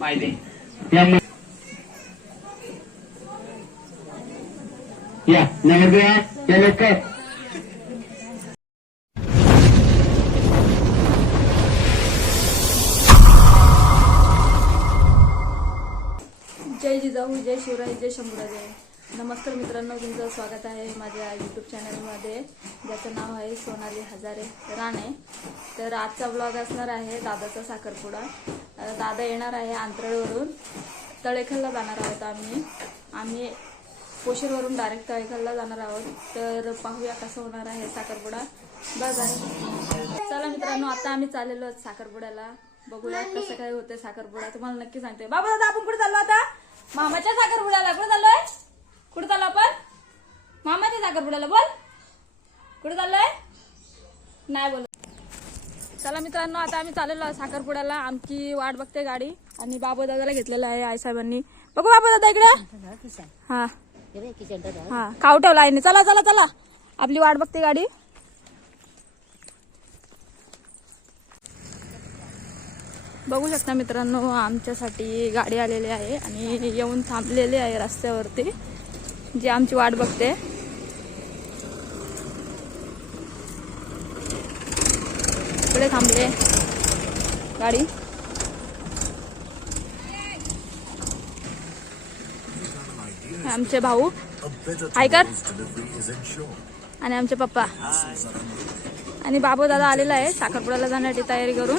पाहिजे या या नगर या या लवकर यूट्यूब चॅनलमध्ये ज्याचं नाव आहे सोनाली हजारे राणे. तर आजचा ब्लॉग असणार आहे दादाचा साखरपुडा. दादा येणार आहे आंतरळवरून. तळेखलला जाणार आहोत आम्ही. आम्ही पोशीरवरून डायरेक्ट तळेखलला जाणार आहोत. तर पाहूया कसं होणार आहे साखरपुडा. बघा. चला मित्रांनो आता आम्ही चाललेलो आहोत साखरपुड्याला. बघूया कसं काय होतंय साखरपुडा. तुम्हाला नक्की सांगते. बाबा दादा आपण कुठे चाललो आता? मामाच्या साखरपुड्याला. कुठे चाललोय? कुठे चाललो आपण? मामाच्या साखरपुड्याला बोल. कुठे चाललोय? नाही बोल चला मित्रांनो आता आम्ही चाललेलो साखरपुड्याला. आमची वाट बघते गाडी आणि बाबू दादाला घेतलेलं आहे आई साहेबांनी बघू बाबू दादा इकडे. हा. हा. खाऊ ठेवला आईने. चला चला चला. आपली वाट बघते गाडी. बघू शकता मित्रांनो आमच्यासाठी गाडी आलेली आहे आणि येऊन थांबलेली आहे रस्त्यावरती. जी आमची वाट बघते. इकडे थांबले. गाडी. आमचे भाऊ. हाय आणि आमचे पप्पा. आणि बाबू दादा आलेला आहे. साखरपुड्याला जाण्यासाठी तयारी करून.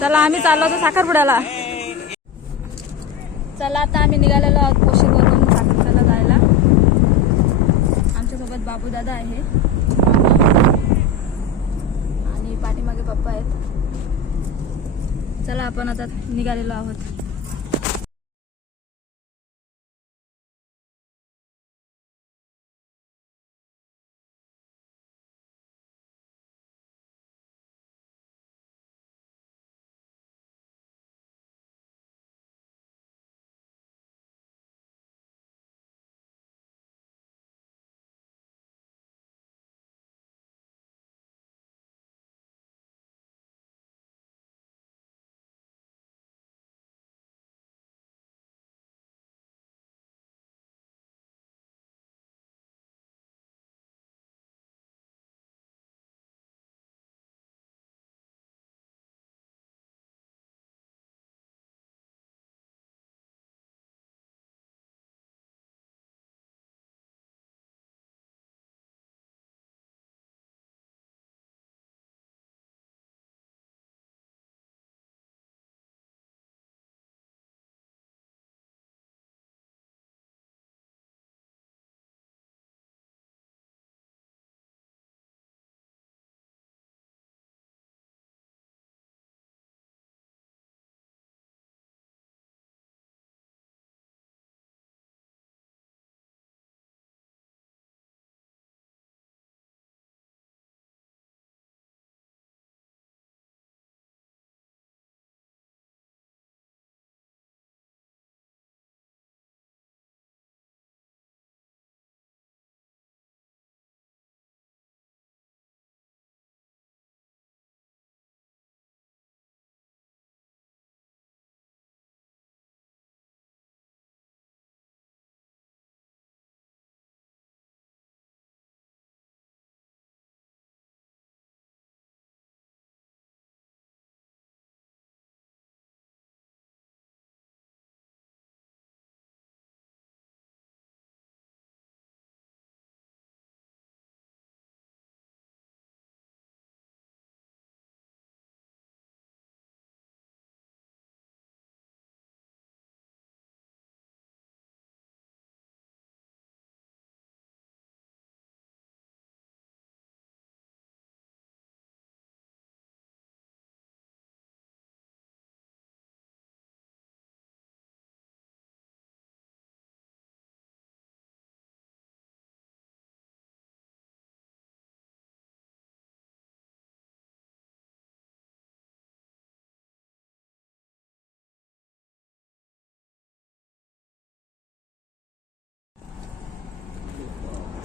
चला आम्ही चाललो होतो साखरपुड्याला. चला आता आम्ही निघालेलो आहोत पोशीवरून साखरपुड्याला जायला. आमच्यासोबत बाबू दादा आहे. पाठीमागे पप्पा आहेत. चला आपण आता निघालेलो आहोत.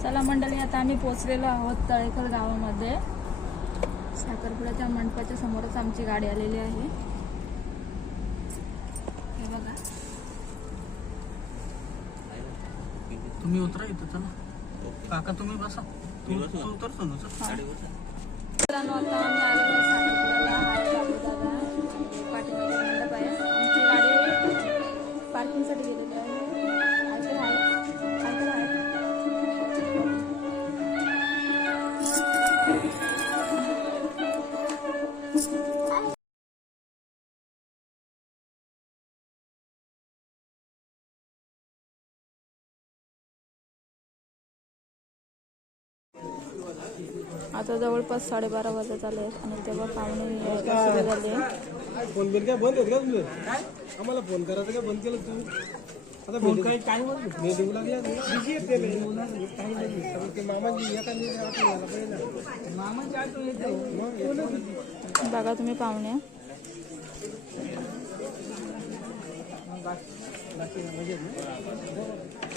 चला मंडळी आता आम्ही पोचलेलो आहोत तळेकर गावामध्ये. साखरपुड्याच्या मंडपाच्या समोरच आमची गाडी आलेली आहे. हे बघा. तुम्ही उतरा इथं चला. काका तुम्ही बसा. तू तू उतर सोनू चल. मित्रांनो आता आम्ही आलेलो साखरपुड्याला. पाठीमागे आता जवळपास साडेबारा वाजत आले आहेत आणि तेव्हा पाहुणे यायला सुरू झाले. फोन बिल काय बंद का तुझं आम्हाला फोन करायचं काय बंद केलं तू आता फोन काही बिझी एखादी आठवण यायला पाहिजे ना. मामाची आठवण येते. बघा तुम्ही पाहुणे. बाकी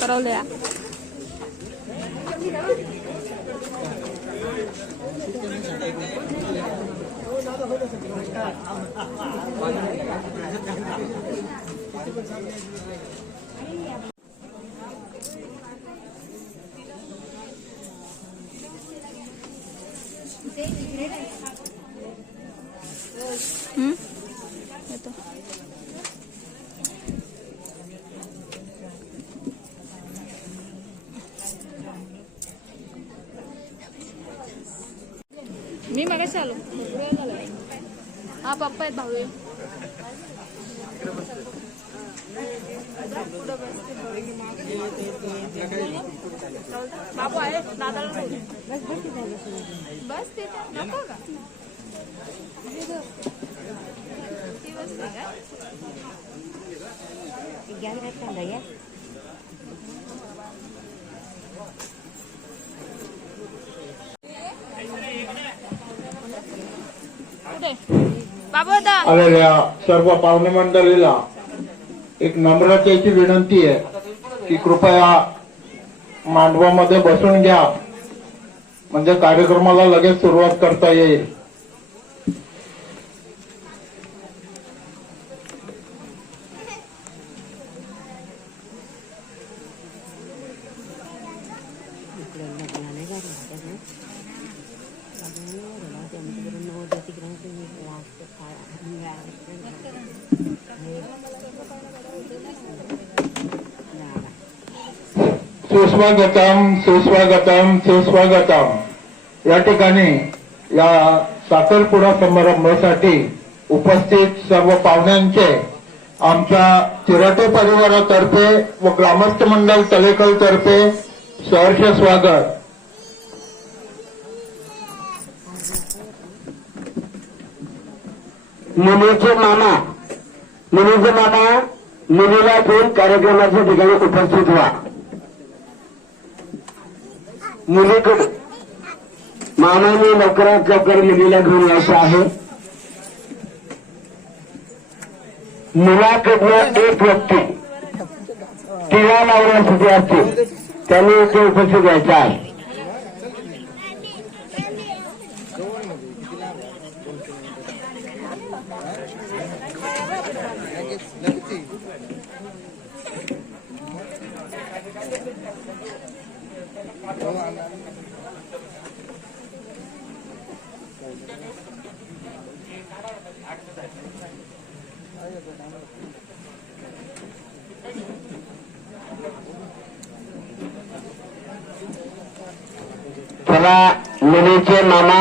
करवल्या मी मगाशी आलो भरपूर वेळ झाला. हा पप्पा आहेत भाऊ आहे. पुढं बस. बाबू आहे दादाला बोलू. बस तिथे नको का ती बसते का कुठे बाबू होता आलेल्या सर्व पाहुणे मंडळीला एक नम्रतेची विनंती आहे की कृपया मांडवामध्ये बसून घ्या. म्हणजे कार्यक्रमाला लगेच सुरुवात करता येईल. सुस्वागतम सुस्वागतम सुस्वागतम. या ठिकाणी या साखरपुडा समारंभासाठी उपस्थित सर्व पाहुण्यांचे आमच्या चिराटे परिवारातर्फे व ग्रामस्थ मंडळ तलेकल तर्फे सहर्ष स्वागत. मुलीचे मामा मुलीचे मामा मुलीला घेऊन कार्यक्रमाच्या ठिकाणी उपस्थित व्हा. मुलीकडे. मामाने लवकरात लवकर मुलीला घेऊन यायचं आहे. मुलाकडनं एक व्यक्ती टिळा लावण्यासाठी असते. त्यांनी इथे उपस्थित द्यायचं आहे. Thank you. चला मुलीचे मामा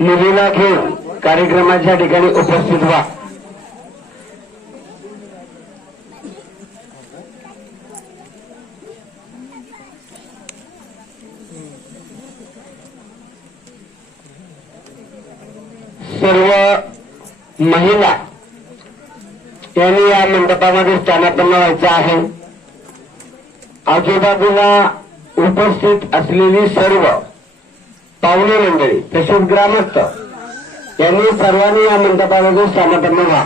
मुलीला घेऊन कार्यक्रमाच्या ठिकाणी उपस्थित व्हा. सर्व महिला यांनी या मंडपामध्ये स्थानापन्न व्हायचं आहे. आजूबाजूला उपस्थित असलेली सर्व पाहुणे मंडळी तसेच ग्रामस्थ यांनी सर्वांनी या मंडपामध्ये स्थानापन्न व्हा.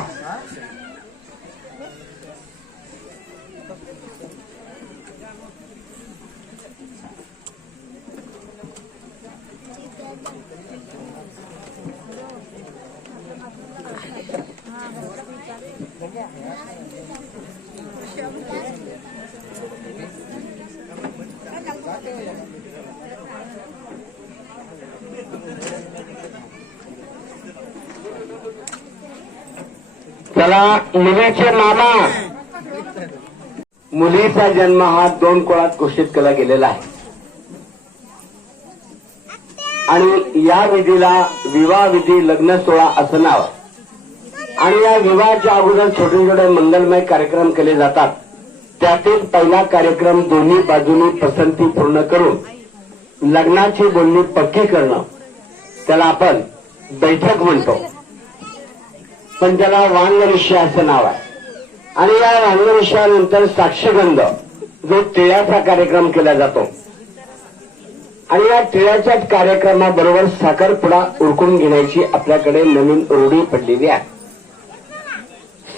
त्याला मुलीचे मामा. मुलीचा जन्म हा दोन कुळात घोषित केला गेलेला आहे. आणि या विधीला विवाह विधी लग्न सोहळा असं नाव आणि या विवाहाच्या अगोदर छोटे छोटे मंगलमय कार्यक्रम केले जातात. त्यातील पहिला कार्यक्रम दोन्ही बाजूनी पसंती पूर्ण करून लग्नाची बोलणी पक्की करणं. त्याला आपण बैठक म्हणतो. पण त्याला वांगऋष्य असं नाव आहे. आणि या वांगऋष्यानंतर साक्षगंध जो टिळ्याचा कार्यक्रम केला जातो. आणि या टिळ्याच्याच कार्यक्रमाबरोबर साखरपुडा उरकून घेण्याची आपल्याकडे नवीन रूढी पडलेली आहे.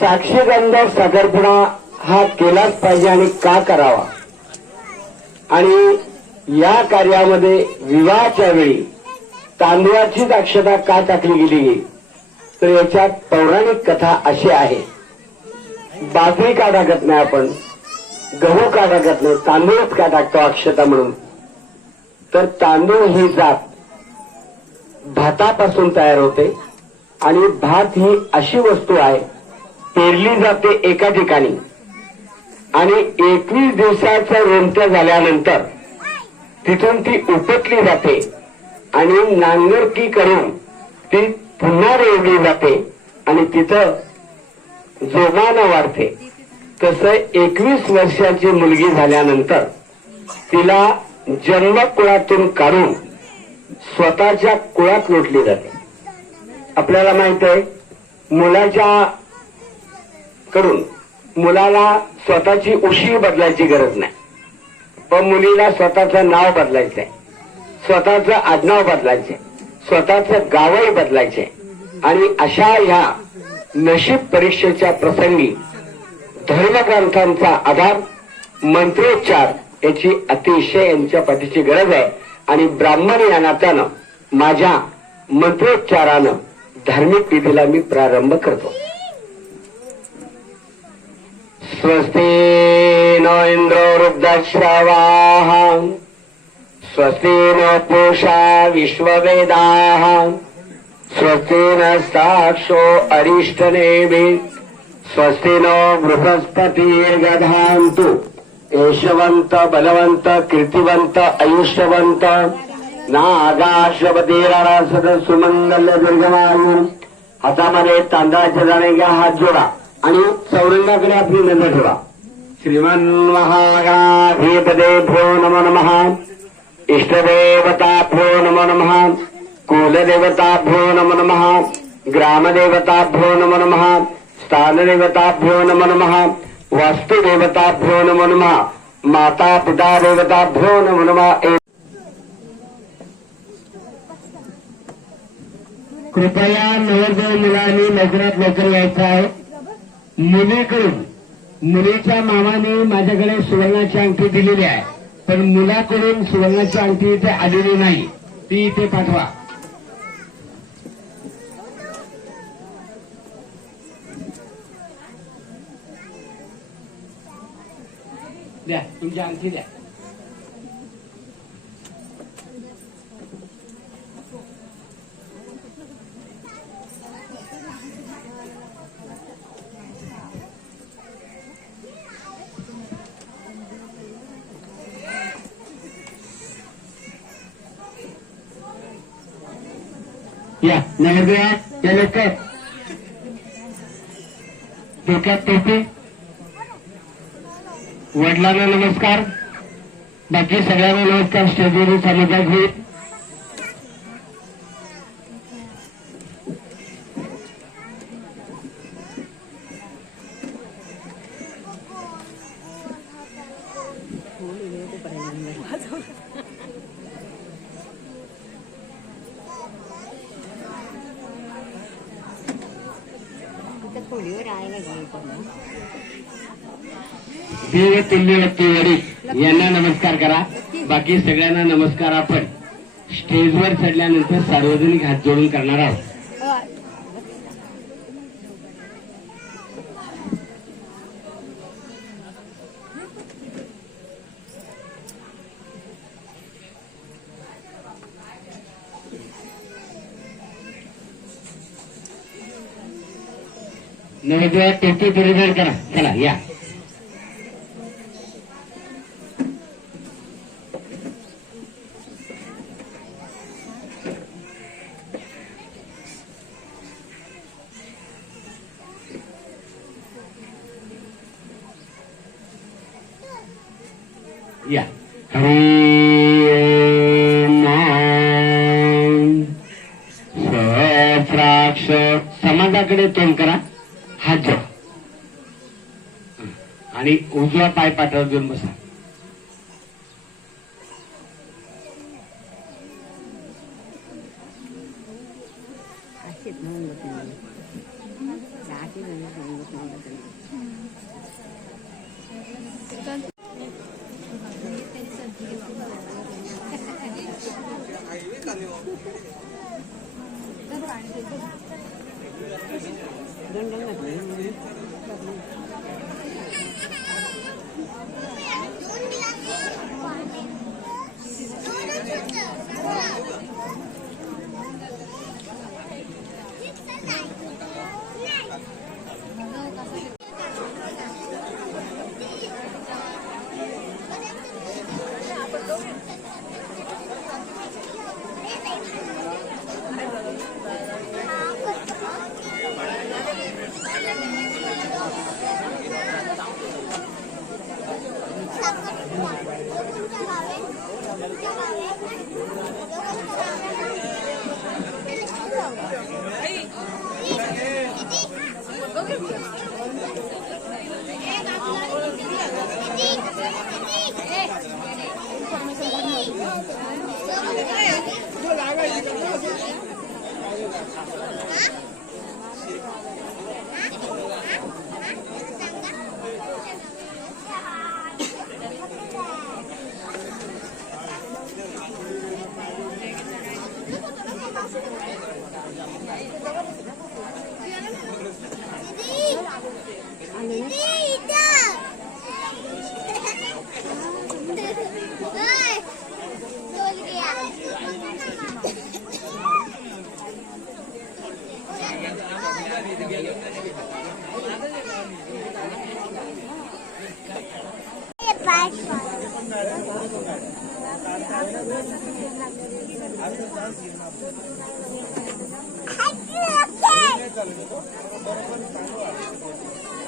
साक्षीगंध साखरपुडा हा केलाच पाहिजे आणि का करावा? आणि या कार्यामध्ये विवाहाच्या वेळी तांदळाचीच अक्षता का टाकली गेली गेली? तर याच्यात पौराणिक कथा अशी आहे. बाजरी का टाकत नाही आपण? गहू का टाकत नाही? तांदूळच का टाकतो अक्षता म्हणून? तर तांदूळ ही जात भातापासून तयार होते आणि भात ही अशी वस्तू आहे पेरली जाते एका ठिकाणी आणि एकवीस दिवसाच्या रोमत्या झाल्यानंतर तिथून ती उपटली जाते आणि नांगरकी करून ती पुन्हा रेवली जाते आणि तिथं जोमानं वाढते. तसं एकवीस वर्षाची मुलगी झाल्यानंतर तिला जन्म कुळातून काढून स्वतःच्या कुळात लोटली जाते. आपल्याला माहीत आहे मुलाच्या कडून मुलाला स्वतःची उशी बदलायची गरज नाही. पण मुलीला स्वतःचं नाव बदलायचं आहे स्वतःचं आडनाव बदलायचंय. स्वतःचं गावही बदलायचे. आणि अशा ह्या नशीब परीक्षेच्या प्रसंगी धर्मग्रंथांचा आधार मंत्रोच्चार याची अतिशय यांच्या पाठीची गरज आहे. आणि ब्राह्मण या नात्यानं माझ्या मंत्रोच्चारानं धार्मिक विधीला मी प्रारंभ करतो. स्वस्ती नो इन्द्रो वृद्धश्रवाः स्वस्ति नो पूषा विश्ववेदाः। स्वस्ति न साक्षो अरिष्टनेमि। स्वस्ति नो बृहस्पतिर्गधान्तु। यशवन्त बलवन्त कीर्तिवन्त आयुष्यवन्त नागाशपतीरासद सुमंगल दुर्गमायू हातामध्ये तांदळाच्या दाणे घ्या हात जोडा। आणि चौरंगाकडे आपली नजर ठेवा। श्रीमन महागाधीपदे भो नमो नमः। इष्टदेवताभ्यो नमो नमः। कुलदेवताभ्यो नमो नमः। ग्रामदेवताभ्यो नमो नमः। स्थानदेवताभ्यो नमो नमः। वास्तुदेवताभ्यो नमो नमः। माता पिता देवताभ्यो नमो नमः। कृपया नवरदेव मुलांनी लवकरात लवकर यायचं आहे. मुलीकडून मुलीच्या मामाने माझ्याकडे सुवर्णाची अंगठी दिलेली आहे. तर मुलाकडून सुवर्णाची अंगठी इथे आलेली नाही. ती इथे पाठवा. द्या तुमची अंगठी द्या. या नवरदेव या लवकर. डोक्यात टोपी. वडिलांना नमस्कार. बाकी सगळ्यांना नमस्कार. स्टेजवरून समाजात होईल देव वडील यांना नमस्कार करा. बाकी सगळ्यांना नमस्कार आपण. स्टेजवर चढल्यानंतर सार्वजनिक हात जोडून करणार आहोत. नवदेवा टोपी परिधान करा. चला या. सहस्राक्ष समाजाकडे तोंड करा. हात जोड. आणि उजवा पाय पाठावर घेऊन बसा.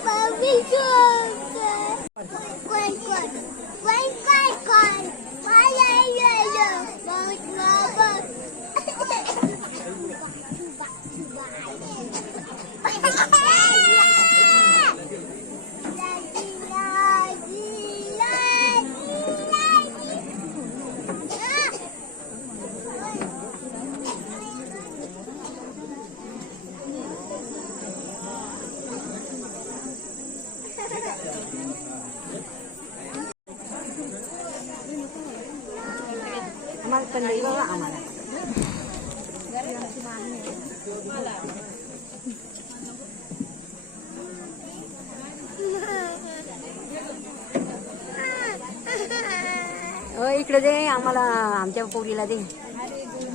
Baby, हो इकडे दे आम्हाला आमच्या पोरीला दे.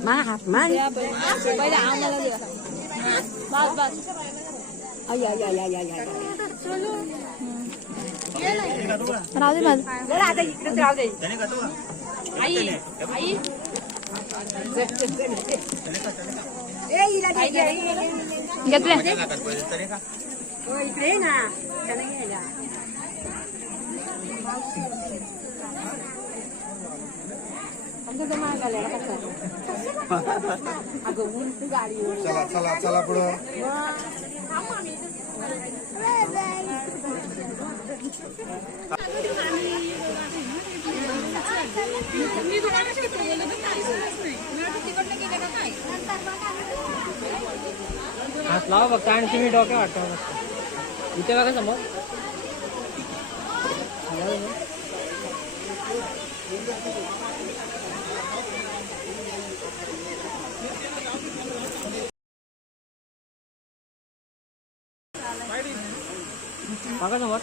मा हात मान पहिले. आम्हाला द्या. बस बस. आय आय आय आय आय आय. राहू दे माझं जरा आता इकडेच राहू दे. आई आई. घेतले. इकडे ना तो माग आला चला चला चला पुढं हात लावा फक्त आणि तुम्ही डोक्या वाटतो इथे बघा समोर. बघा समोर.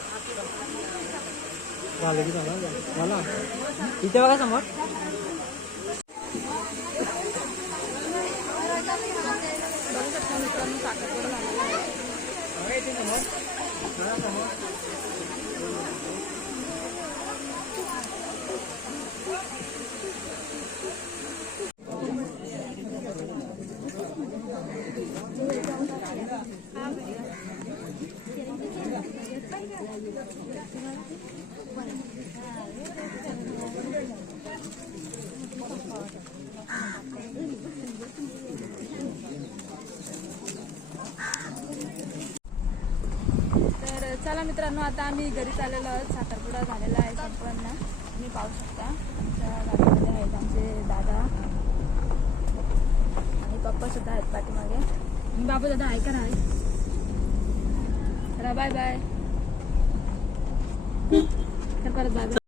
झालं की झालं झालं. इथे बघा समोर. बघू शकता मित्रांनो आता आम्ही घरी चाललेलो आहोत. साखरपुडा झालेला आहे संपूर्ण. तुम्ही पाहू शकता. आमच्या गाडीमध्ये आहेत आमचे दादा. आणि पप्पा सुद्धा आहेत पाठीमागे. मी बाबू दादा आहे का नाही बाय बाय तर परत बाय